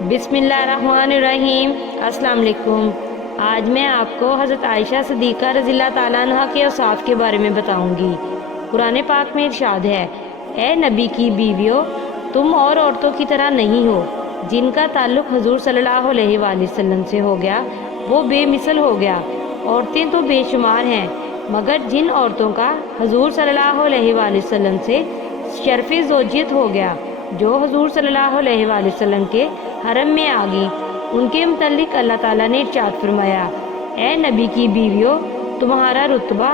بسم اللہ الرحمن الرحیم۔ السلام علیکم۔ آج میں آپ کو حضرت عائشہ صدیقہ رضی اللہ تعالیٰ عنہ کے اوصاف کے بارے میں بتاؤں گی۔ قرآن پاک میں ارشاد ہے، اے نبی کی بیویوں، تم اور عورتوں کی طرح نہیں ہو۔ جن کا تعلق حضور صلی اللہ علیہ وآلہ وسلم سے ہو گیا وہ بے مثل ہو گیا۔ عورتیں تو بے شمار ہیں، مگر جن عورتوں کا حضور صلی اللہ علیہ وآلہ وسلم سے شرف زوجیت ہو گیا، جو حضور صلی اللہ علیہ وآلہ وسلم کے حرم میں آ گئی، ان کے متعلق اللہ تعالیٰ نے ارشاد فرمایا، اے نبی کی بیویوں، تمہارا رتبہ،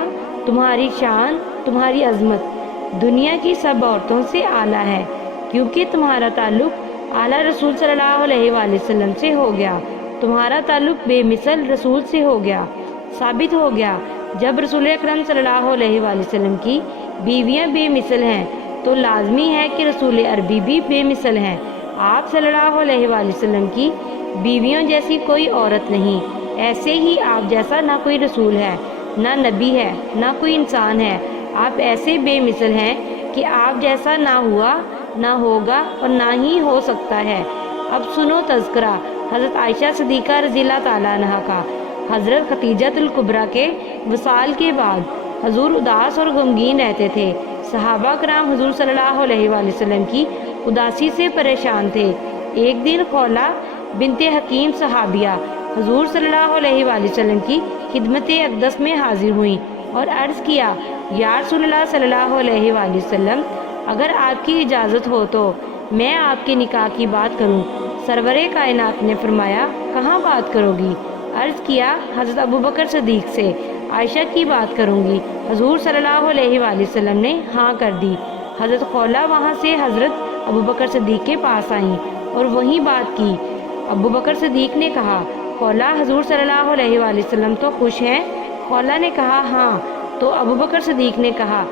تمہاری شان، تمہاری عظمت دنیا کی سب عورتوں سے اعلیٰ ہے، کیونکہ تمہارا تعلق اعلیٰ رسول صلی اللہ علیہ وآلہ وسلم سے ہو گیا۔ تمہارا تعلق بے مثل رسول سے ہو گیا۔ ثابت ہو گیا جب رسول اکرم صلی اللہ علیہ وآلہ وسلم کی بیویاں بے مثل ہیں تو لازمی ہے کہ رسول عربی بھی بے مثل ہیں۔ آپ صلی اللہ علیہ وآلہ وسلم کی بیویوں جیسی کوئی عورت نہیں، ایسے ہی آپ جیسا نہ کوئی رسول ہے، نہ نبی ہے، نہ کوئی انسان ہے۔ آپ ایسے بے مثل ہیں کہ آپ جیسا نہ ہوا، نہ ہوگا اور نہ ہی ہو سکتا ہے۔ اب سنو تذکرہ حضرت عائشہ صدیقہ رضی اللہ تعالیٰ عنہ کا۔ حضرت خدیجہ الکبریٰ کے وصال کے بعد حضور اداس اور غمگین رہتے تھے۔ صحابہ کرام حضور صلی اللہ علیہ وآلہ وسلم کی اداسی سے پریشان تھے۔ ایک دن خولہ بنت حکیم صحابیہ حضور صلی اللہ علیہ وآلہ وسلم کی خدمت اقدس میں حاضر ہوئیں اور عرض کیا، یا رسول اللہ صلی اللہ علیہ وآلہ وسلم، اگر آپ کی اجازت ہو تو میں آپ کے نکاح کی بات کروں۔ سرور کائنات نے فرمایا، کہاں بات کرو گی؟ عرض کیا، حضرت ابوبکر صدیق سے عائشہ کی بات کروں گی۔ حضور صلی اللہ علیہ وآلہ وسلم نے ہاں کر دی۔ حضرت خولہ وہاں سے حضرت ابوبکر صدیق کے پاس آئیں اور وہیں بات کی۔ ابوبکر صدیق نے کہا، خولہ، حضور صلی اللہ علیہ وآلہ وسلم تو خوش ہیں؟ خولہ نے کہا، ہاں۔ تو ابوبکر صدیق نے کہا،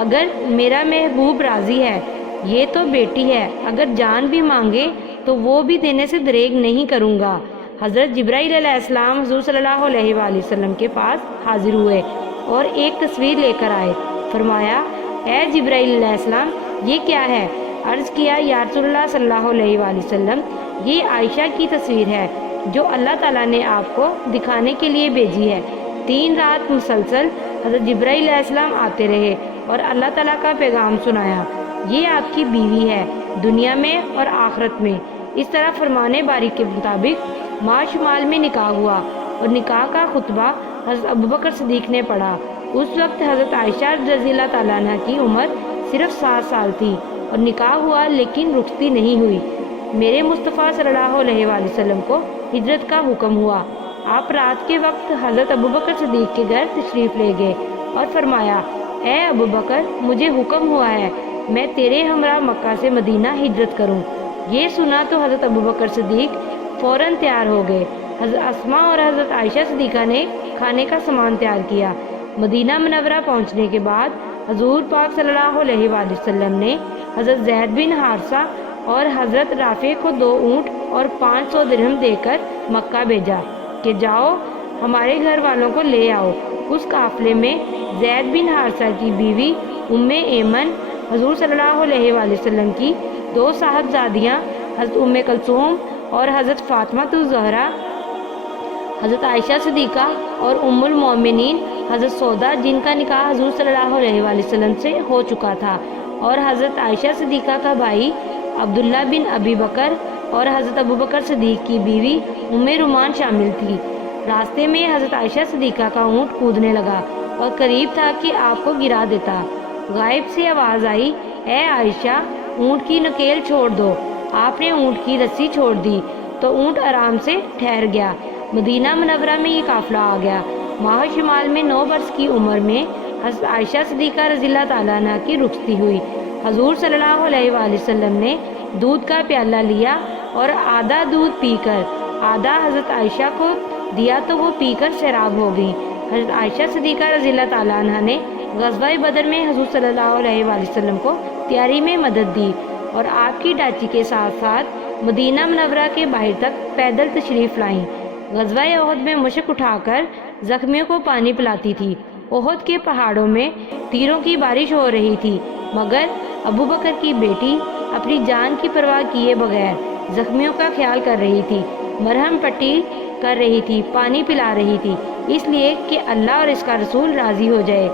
اگر میرا محبوب راضی ہے، یہ تو بیٹی ہے، اگر جان بھی مانگے تو وہ بھی دینے سے دریغ نہیں کروں گا۔ حضرت جبرائیل علیہ السلام حضور صلی اللہ علیہ وآلہ وسلم کے پاس حاضر ہوئے اور ایک تصویر لے کر آئے۔ فرمایا، اے جبرائیل علیہ السلام، یہ کیا ہے؟ عرض کیا، یا رسول اللہ صلی اللہ علیہ وآلہ وسلم، یہ عائشہ کی تصویر ہے جو اللہ تعالیٰ نے آپ کو دکھانے کے لیے بھیجی ہے۔ 3 رات مسلسل حضرت جبرائیل علیہ السلام آتے رہے اور اللہ تعالیٰ کا پیغام سنایا، یہ آپ کی بیوی ہے، دنیا میں اور آخرت میں۔ اس طرح فرمان باری کے مطابق ماہ شمال میں نکاح ہوا اور نکاح کا خطبہ حضرت ابوبکر صدیق نے پڑھا۔ اس وقت حضرت عائشہ رضی اللہ تعالیٰ عنہ کی عمر صرف 7 سال تھی اور نکاح ہوا لیکن رخصتی نہیں ہوئی۔ میرے مصطفیٰ صلی اللہ علیہ وآلہ وسلم کو ہجرت کا حکم ہوا۔ آپ رات کے وقت حضرت ابوبکر صدیق کے گھر تشریف لے گئے اور فرمایا، اے ابوبکر، مجھے حکم ہوا ہے میں تیرے ہمراہ مکہ سے مدینہ ہجرت کروں۔ یہ سنا تو حضرت ابوبکر صدیق فوراً تیار ہو گئے۔ حضرت اسماء اور حضرت عائشہ صدیقہ نے کھانے کا سامان تیار کیا۔ مدینہ منورہ پہنچنے کے بعد حضور پاک صلی اللہ علیہ وآلہ وسلم نے حضرت زید بن حارثہ اور حضرت رافع کو 2 اونٹ اور 500 درہم دے کر مکہ بھیجا کہ جاؤ ہمارے گھر والوں کو لے آؤ۔ اس قافلے میں زید بن حارثہ کی بیوی ام ایمن، حضور صلی اللہ علیہ وآلہ وسلم کی 2 صاحبزادیاں حضرت ام کلثوم اور حضرت فاطمہ الزہرا، حضرت عائشہ صدیقہ اور ام المومنین حضرت سودا، جن کا نکاح حضور صلی اللہ علیہ وآلہ وسلم سے ہو چکا تھا، اور حضرت عائشہ صدیقہ کا بھائی عبداللہ بن ابی بکر اور حضرت ابوبکر صدیق کی بیوی ام رومان شامل تھی۔ راستے میں حضرت عائشہ صدیقہ کا اونٹ کودنے لگا اور قریب تھا کہ آپ کو گرا دیتا۔ غائب سے آواز آئی، اے عائشہ، اونٹ کی نکیل چھوڑ دو۔ آپ نے اونٹ کی رسی چھوڑ دی تو اونٹ آرام سے ٹھہر گیا۔ مدینہ منورہ میں یہ قافلہ آ گیا۔ ماہ شمال میں 9 برس کی عمر میں حضرت عائشہ صدیقہ رضی اللہ تعالیٰ عنہ کی رخصتی ہوئی۔ حضور صلی اللہ علیہ وآلہ وسلم نے دودھ کا پیالہ لیا اور آدھا دودھ پی کر آدھا حضرت عائشہ کو دیا تو وہ پی کر سیراب ہو گئی۔ حضرت عائشہ صدیقہ رضی اللہ تعالیٰ عنہ نے غزوہ بدر میں حضور صلی اللہ علیہ وآلہ وسلم کو تیاری میں مدد دی اور آپ کی ڈاچی کے ساتھ ساتھ مدینہ منورہ کے باہر تک پیدل تشریف لائیں۔ غزوہ احد میں مشک اٹھا کر زخمیوں کو پانی پلاتی تھی۔ احد کے پہاڑوں میں تیروں کی بارش ہو رہی تھی، مگر ابوبکر کی بیٹی اپنی جان کی پرواہ کیے بغیر زخمیوں کا خیال کر رہی تھی، مرہم پٹی کر رہی تھی، پانی پلا رہی تھی، اس لیے کہ اللہ اور اس کا رسول راضی ہو جائے۔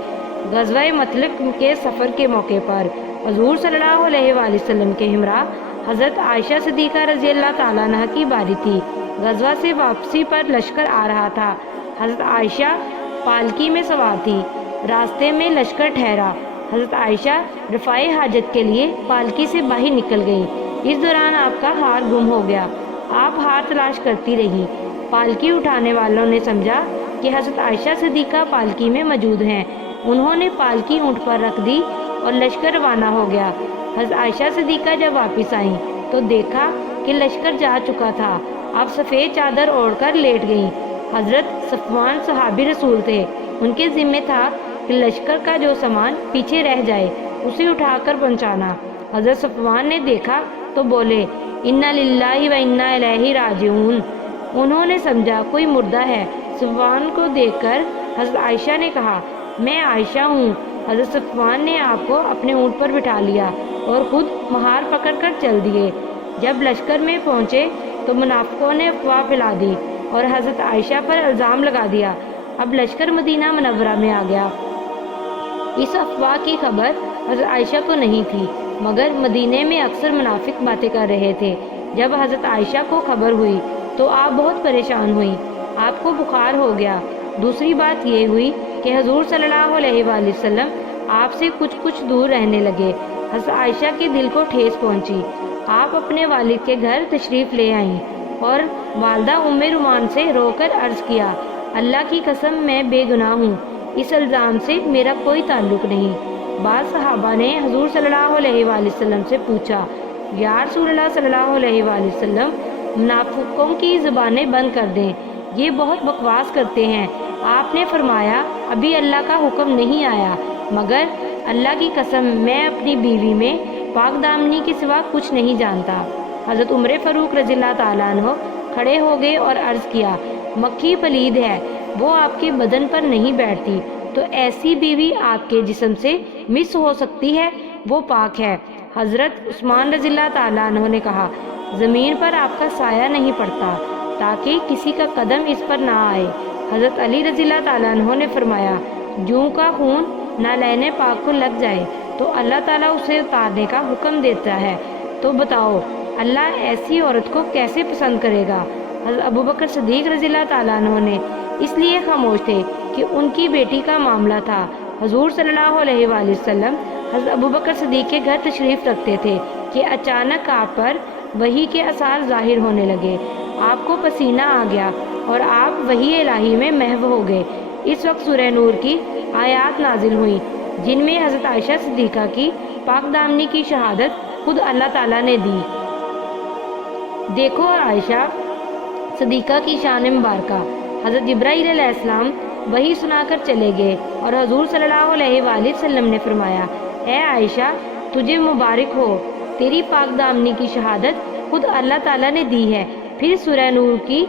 غزوہ مطلق کے سفر کے موقع پر حضور صلی اللہ علیہ وآلہ وسلم کے ہمراہ حضرت عائشہ صدیقہ رضی اللہ تعالیٰ عنہ کی باری تھی۔ غزوہ سے واپسی پر لشکر آ رہا تھا۔ حضرت عائشہ پالکی میں سوار تھی۔ راستے میں لشکر ٹھہرا۔ حضرت عائشہ رفع حاجت کے لیے پالکی سے باہر نکل گئی۔ اس دوران آپ کا ہار گم ہو گیا۔ آپ ہار تلاش کرتی رہی۔ پالکی اٹھانے والوں نے سمجھا کہ حضرت عائشہ صدیقہ پالکی میں موجود ہیں۔ انہوں نے پالکی اونٹ پر رکھ دی اور لشکر روانہ ہو گیا۔ حضرت عائشہ صدیقہ جب واپس آئیں تو دیکھا کہ لشکر جا چکا تھا۔ آپ سفید چادر اوڑھ کر لیٹ گئیں۔ حضرت صفوان صحابی رسول تھے۔ ان کے ذمہ تھا کہ لشکر کا جو سامان پیچھے رہ جائے اسے اٹھا کر پہنچانا۔ حضرت صفوان نے دیکھا تو بولے، انا للہ و انا الیہ راجعون۔ انہوں نے سمجھا کوئی مردہ ہے۔ صفوان کو دیکھ کر حضرت عائشہ نے کہا، میں عائشہ ہوں۔ حضرت صفوان نے آپ کو اپنے اونٹ پر بٹھا لیا اور خود مہار پکڑ کر چل دیے۔ جب لشکر میں پہنچے تو منافقوں نے افواہ پھیلا دی اور حضرت عائشہ پر الزام لگا دیا۔ اب لشکر مدینہ منورہ میں آ گیا۔ اس افواہ کی خبر حضرت عائشہ کو نہیں تھی، مگر مدینے میں اکثر منافق باتیں کر رہے تھے۔ جب حضرت عائشہ کو خبر ہوئی تو آپ بہت پریشان ہوئیں۔ آپ کو بخار ہو گیا۔ دوسری بات یہ ہوئی کہ حضور صلی اللہ علیہ وآلہ وسلم آپ سے کچھ دور رہنے لگے۔ حضرت عائشہ کے دل کو ٹھیس پہنچی۔ آپ اپنے والد کے گھر تشریف لے آئیں اور والدہ ام رومان سے رو کر عرض کیا، اللہ کی قسم میں بے گناہ ہوں، اس الزام سے میرا کوئی تعلق نہیں۔ بعض صحابہ نے حضور صلی اللہ علیہ وآلہ وسلم سے پوچھا، یا رسول اللہ صلی اللہ علیہ وآلہ وسلم، منافقوں کی زبانیں بند کر دیں، یہ بہت بکواس کرتے ہیں۔ آپ نے فرمایا، ابھی اللہ کا حکم نہیں آیا، مگر اللہ کی قسم میں اپنی بیوی میں پاک دامنی کے سوا کچھ نہیں جانتا۔ حضرت عمر فاروق رضی اللہ تعالیٰ عنہ کھڑے ہو گئے اور عرض کیا، مکھی پلید ہے، وہ آپ کے بدن پر نہیں بیٹھتی، تو ایسی بیوی آپ کے جسم سے مس ہو سکتی ہے؟ وہ پاک ہے۔ حضرت عثمان رضی اللہ تعالیٰ عنہ نے کہا، زمین پر آپ کا سایہ نہیں پڑتا تاکہ کسی کا قدم اس پر نہ آئے۔ حضرت علی رضی اللہ تعالیٰ عنہ نے فرمایا، جوں کا خون نالین پاک کو لگ جائے تو اللہ تعالیٰ اسے اتارنے کا حکم دیتا ہے، تو بتاؤ اللہ ایسی عورت کو کیسے پسند کرے گا؟ حضرت ابوبکر صدیق رضی اللہ تعالیٰ عنہ نے اس لیے خاموش تھے کہ ان کی بیٹی کا معاملہ تھا۔ حضور صلی اللہ علیہ وآلہ وسلم حضرت ابوبکر صدیق کے گھر تشریف رکھتے تھے کہ اچانک آپ پر وحی کے اثار ظاہر ہونے لگے۔ آپ کو پسینہ آ گیا اور آپ وحی الہی میں محو ہو گئے۔ اس وقت سورہ نور کی آیات نازل ہوئیں جن میں حضرت عائشہ صدیقہ کی پاک دامنی کی شہادت خود اللہ تعالیٰ نے دی۔ دیکھو عائشہ صدیقہ کی شان مبارکہ۔ حضرت جبرائیل علیہ السلام وحی سنا کر چلے گئے اور حضور صلی اللہ علیہ وآلہ وسلم نے فرمایا، اے عائشہ تجھے مبارک ہو، تیری پاک دامنی کی شہادت خود اللہ تعالیٰ نے دی ہے۔ پھر سورہ نور کی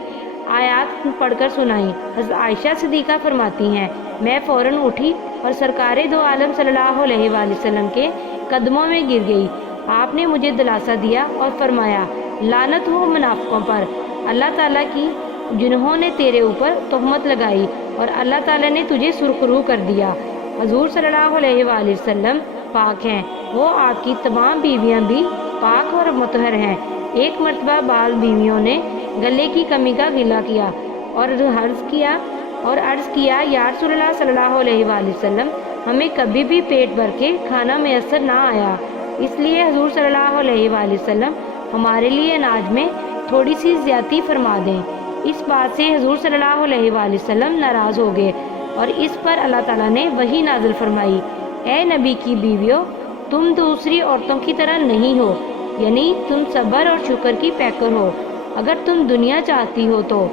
آیات پڑھ کر سنائیں۔ حضرت عائشہ صدیقہ فرماتی ہیں، میں فوراً اٹھی اور سرکار دو عالم صلی اللہ علیہ وآلہ وسلم کے قدموں میں گر گئی۔ آپ نے مجھے دلاسا دیا اور فرمایا، لعنت ہو منافقوں پر، اللہ تعالیٰ کی، جنہوں نے تیرے اوپر تہمت لگائی اور اللہ تعالیٰ نے تجھے سرخرو کر دیا۔ حضور صلی اللہ علیہ وآلہ وسلم پاک ہیں، وہ آپ کی تمام بیویاں بھی پاک اور مطہر ہیں۔ ایک مرتبہ بعض بیویوں نے گلے کی کمی کا گلہ کیا اور عرض کیا، یا رسول اللہ صلی اللہ علیہ وآلہ وسلم، ہمیں کبھی بھی پیٹ بھر کے کھانا میسر نہ آیا، اس لیے حضور صلی اللہ علیہ وآلہ وسلم ہمارے لیے اناج میں تھوڑی سی زیادتی فرما دیں۔ اس بات سے حضور صلی اللہ علیہ وآلہ وسلم ناراض ہو گئے اور اس پر اللہ تعالیٰ نے وحی نازل فرمائی، اے نبی کی بیویوں، تم دوسری عورتوں کی طرح نہیں ہو، یعنی تم صبر اور شکر کی پیکر ہو۔ اگر تم دنیا چاہتی ہو تو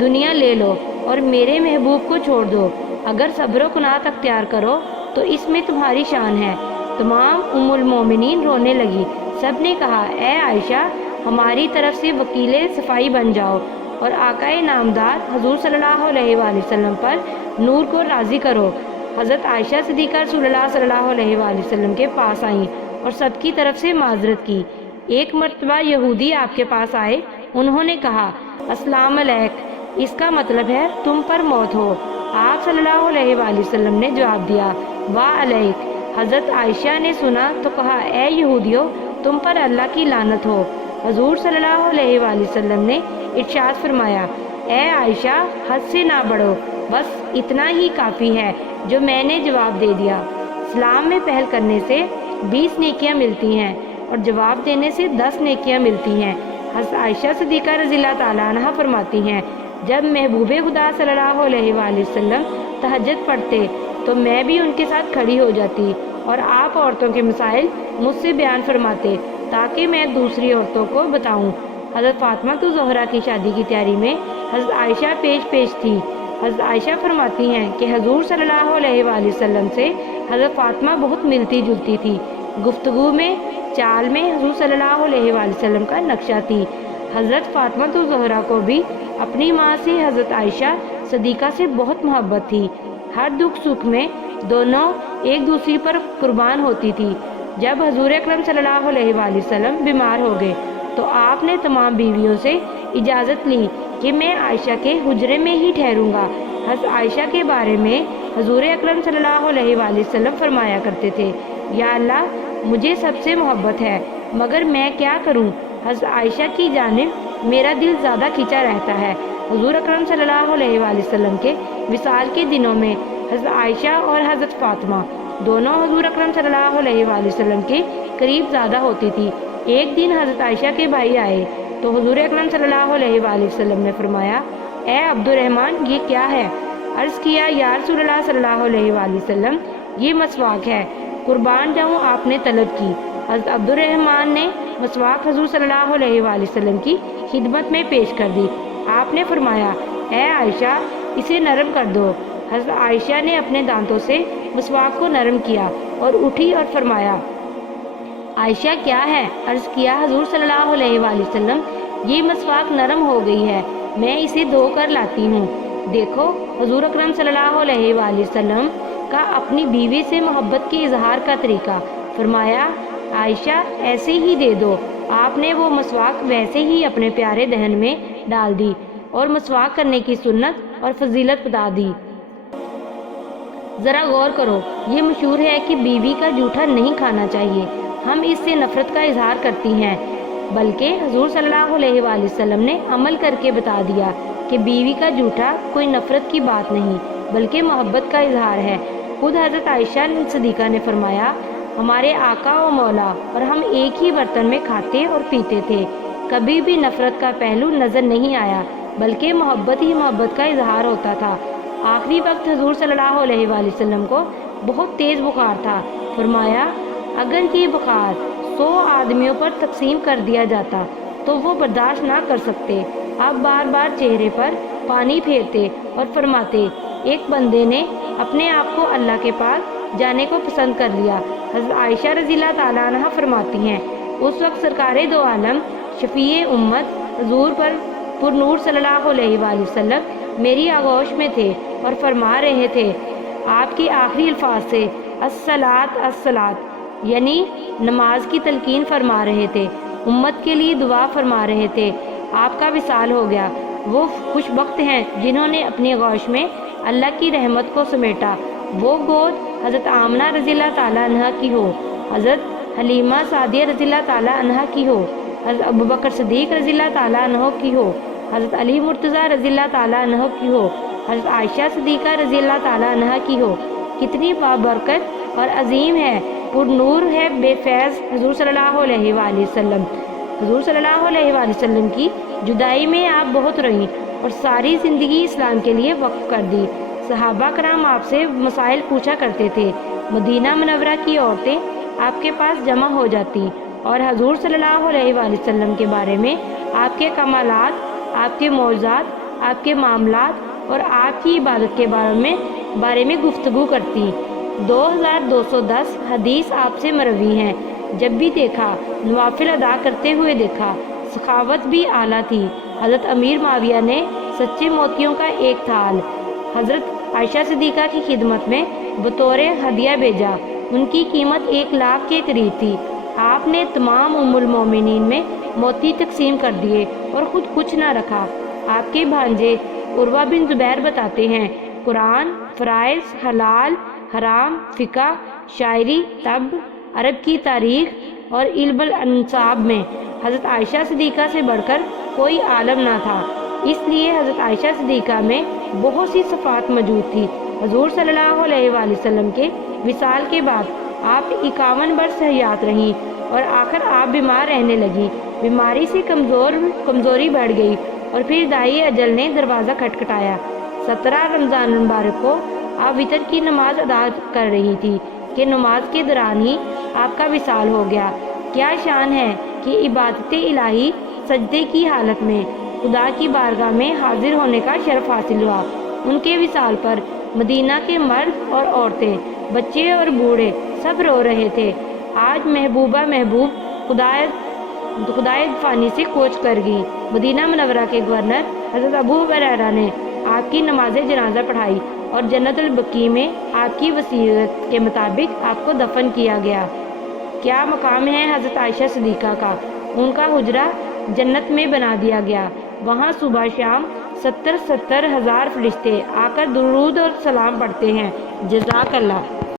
دنیا لے لو اور میرے محبوب کو چھوڑ دو، اگر صبر و قناعت اختیار کرو تو اس میں تمہاری شان ہے۔ تمام ام المومنین رونے لگی۔ سب نے کہا، اے عائشہ ہماری طرف سے وکیل صفائی بن جاؤ اور آقا نامدار حضور صلی اللہ علیہ وآلہ وسلم پر نور کو راضی کرو۔ حضرت عائشہ صدیقہ رسول اللہ صلی اللہ علیہ وآلہ وسلم کے پاس آئیں اور سب کی طرف سے معذرت کی۔ ایک مرتبہ یہودی آپ کے پاس آئے، انہوں نے کہا السلام علیک، اس کا مطلب ہے تم پر موت ہو۔ آپ صلی اللہ علیہ وآلہ وسلم نے جواب دیا وعلیک۔ حضرت عائشہ نے سنا تو کہا اے یہودیو، تم پر اللہ کی لعنت ہو۔ حضور صلی اللہ علیہ وآلہ وسلم نے ارشاد فرمایا اے عائشہ، حد سے نہ بڑھو، بس اتنا ہی کافی ہے جو میں نے جواب دے دیا۔ اسلام میں پہل کرنے سے 20 نیکیاں ملتی ہیں اور جواب دینے سے 10 نیکیاں ملتی ہیں۔ حضرت عائشہ صدیقہ رضی اللہ تعالیٰ عنہ فرماتی ہیں جب محبوب خدا صلی اللہ علیہ وآلہ وسلم تہجد پڑھتے تو میں بھی ان کے ساتھ کھڑی ہو جاتی اور آپ عورتوں کے مسائل مجھ سے بیان فرماتے تاکہ میں دوسری عورتوں کو بتاؤں۔ حضرت فاطمہ زہرا کی شادی کی تیاری میں حضرت عائشہ پیش تھی۔ حضرت عائشہ فرماتی ہیں کہ حضور صلی اللہ علیہ وآلہ وسلم سے حضرت فاطمہ بہت ملتی جلتی تھی، گفتگو میں، چال میں حضور صلی اللہ علیہ وآلہ وسلم کا نقشہ تھی۔ حضرت فاطمہ زہرا کو بھی اپنی ماں سے حضرت عائشہ صدیقہ سے بہت محبت تھی۔ ہر دکھ سکھ میں دونوں ایک دوسری پر قربان ہوتی تھی۔ جب حضور اکرم صلی اللہ علیہ وآلہ وسلم بیمار ہو گئے تو آپ نے تمام بیویوں سے اجازت لی کہ میں عائشہ کے حجرے میں ہی ٹھہروں گا۔ حضرت عائشہ کے بارے میں حضور اکرم صلی اللہ علیہ وآلہ وسلم فرمایا کرتے تھے یا اللہ، مجھے سب سے محبت ہے مگر میں کیا کروں، حضرت عائشہ کی جانب میرا دل زیادہ کھینچا رہتا ہے۔ حضور اکرم صلی اللہ علیہ وآلہ وسلم کے وصال کے دنوں میں حضرت عائشہ اور حضرت فاطمہ دونوں حضور اکرم صلی اللہ علیہ وآلہ وسلم کے قریب زیادہ ہوتی تھی۔ ایک دن حضرت عائشہ کے بھائی آئے تو حضور اکرم صلی اللہ علیہ وآلہ وسلم نے فرمایا اے عبد الرحمن، یہ کیا ہے؟ عرض کیا یا رسول اللہ صلی اللہ علیہ وآلہ وسلم، یہ مسواک ہے، قربان جاؤں آپ نے طلب کی۔ حضرت عبد الرحمن نے مسواک حضور صلی اللہ علیہ وآلہ وسلم کی خدمت میں پیش کر دی۔ آپ نے فرمایا اے عائشہ، اسے نرم کر دو۔ حضرت عائشہ نے اپنے دانتوں سے مسواک کو نرم کیا اور اٹھی اور فرمایا عائشہ کیا ہے؟ عرض کیا حضور صلی اللہ علیہ وآلہ وسلم، یہ مسواک نرم ہو گئی ہے، میں اسے دھو کر لاتی ہوں۔ دیکھو حضور اکرم صلی اللہ علیہ وآلہ وسلم کا اپنی بیوی سے محبت کے اظہار کا طریقہ۔ فرمایا عائشہ ایسے ہی دے دو۔ آپ نے وہ مسواک ویسے ہی اپنے پیارے دہن میں ڈال دی اور مسواک کرنے کی سنت اور فضیلت بتا دی۔ ذرا غور کرو، یہ مشہور ہے کہ بیوی کا جوٹا نہیں کھانا چاہیے، ہم اس سے نفرت کا اظہار کرتی ہیں، بلکہ حضور صلی اللہ علیہ وآلہ وسلم نے عمل کر کے بتا دیا کہ بیوی کا جوٹا کوئی نفرت کی بات نہیں بلکہ محبت کا اظہار ہے۔ خود حضرت عائشہ صدیقہ نے فرمایا ہمارے آقا و مولا اور ہم ایک ہی برتن میں کھاتے اور پیتے تھے، کبھی بھی نفرت کا پہلو نظر نہیں آیا بلکہ محبت ہی محبت کا اظہار ہوتا تھا۔ آخری وقت حضور صلی اللہ علیہ وآلہ وسلم کو بہت تیز بخار تھا۔ فرمایا اگر یہ بخار 100 آدمیوں پر تقسیم کر دیا جاتا تو وہ برداشت نہ کر سکتے۔ آپ بار بار چہرے پر پانی پھیرتے اور فرماتے ایک بندے نے اپنے آپ کو اللہ کے پاس جانے کو پسند کر لیا۔ حضرت عائشہ رضی اللہ تعالیٰ عنہ فرماتی ہیں اس وقت سرکار دو عالم شفیع امت حضور پر نور صلی اللہ علیہ وآلہ وسلم میری آغوش میں تھے اور فرما رہے تھے آپ کے آخری الفاظ سے الصلاۃ الصلاۃ، یعنی نماز کی تلقین فرما رہے تھے، امت کے لیے دعا فرما رہے تھے۔ آپ کا وصال ہو گیا، وہ خوش بخت ہیں جنہوں نے اپنی آغوش میں اللہ کی رحمت کو سمیٹا۔ وہ گود حضرت آمنہ رضی اللہ تعالیٰ عنہ کی ہو، حضرت حلیمہ سعدیہ رضی اللہ تعالیٰ عنہ کی ہو، حضرت ابوبکر صدیق رضی اللہ تعالیٰ عنہ کی ہو، حضرت علی مرتضیٰ رضی اللہ تعالیٰ عنہ کی ہو، حضرت عائشہ صدیقہ رضی اللہ تعالیٰ عنہ کی ہو، کتنی بابرکت اور عظیم ہے، پر نور ہے، بے فیض حضور صلی اللہ علیہ وآلہ وسلم۔ حضور صلی اللہ علیہ وآلہ وسلم کی جدائی میں آپ بہت روئیں اور ساری زندگی اسلام کے لیے وقف کر دی۔ صحابہ کرام آپ سے مسائل پوچھا کرتے تھے، مدینہ منورہ کی عورتیں آپ کے پاس جمع ہو جاتی اور حضور صلی اللہ علیہ وآلہ وسلم کے بارے میں، آپ کے کمالات، آپ کے معجزات، آپ کے معاملات اور آپ کی عبادت کے بارے میں گفتگو کرتی۔ 2210 حدیث آپ سے مروی ہیں۔ جب بھی دیکھا نوافل ادا کرتے ہوئے دیکھا، سخاوت بھی اعلیٰ تھی۔ حضرت امیر معاویہ نے سچے موتیوں کا ایک تھال حضرت عائشہ صدیقہ کی خدمت میں بطور ہدیہ بھیجا، ان کی قیمت 1 لاکھ کے قریب تھی۔ آپ نے تمام ام المومنین میں موتی تقسیم کر دیے اور خود کچھ نہ رکھا۔ آپ کے بھانجے عروہ بن زبیر بتاتے ہیں، قرآن، فرائض، حلال، حرام، فقہ، شاعری، طب، عرب کی تاریخ اور علم الانصاب میں حضرت عائشہ صدیقہ سے بڑھ کر کوئی عالم نہ تھا۔ اس لیے حضرت عائشہ صدیقہ میں بہت سی صفات موجود تھی۔ حضور صلی اللہ علیہ وآلہ وسلم کے وصال کے بعد آپ 51 برس حیات رہیں اور آخر آپ بیمار رہنے لگیں۔ بیماری سے کمزوری بڑھ گئی اور پھر دائی اجل نے دروازہ کھٹکھٹایا۔ 17 رمضان المبارک کو آپ وتر کی نماز ادا کر رہی تھی کہ نماز کے دوران ہی آپ کا وصال ہو گیا۔ کیا شان ہے کہ عبادت الہی سجدے کی حالت میں خدا کی بارگاہ میں حاضر ہونے کا شرف حاصل ہوا۔ ان کے وصال پر مدینہ کے مرد اور عورتیں، بچے اور بوڑھے سب رو رہے تھے۔ آج محبوب خدائے فانی سے کوچ کر گئی۔ مدینہ منورہ کے گورنر حضرت ابو ہریرہ نے آپ کی نماز جنازہ پڑھائی اور جنت البقیع میں آپ کی وصیت کے مطابق آپ کو دفن کیا گیا۔ کیا مقام ہے حضرت عائشہ صدیقہ کا! ان کا حجرہ جنت میں بنا دیا گیا۔ وہاں صبح شام 70 ہزار فرشتے آ کر درود اور سلام پڑھتے ہیں۔ جزاک اللہ۔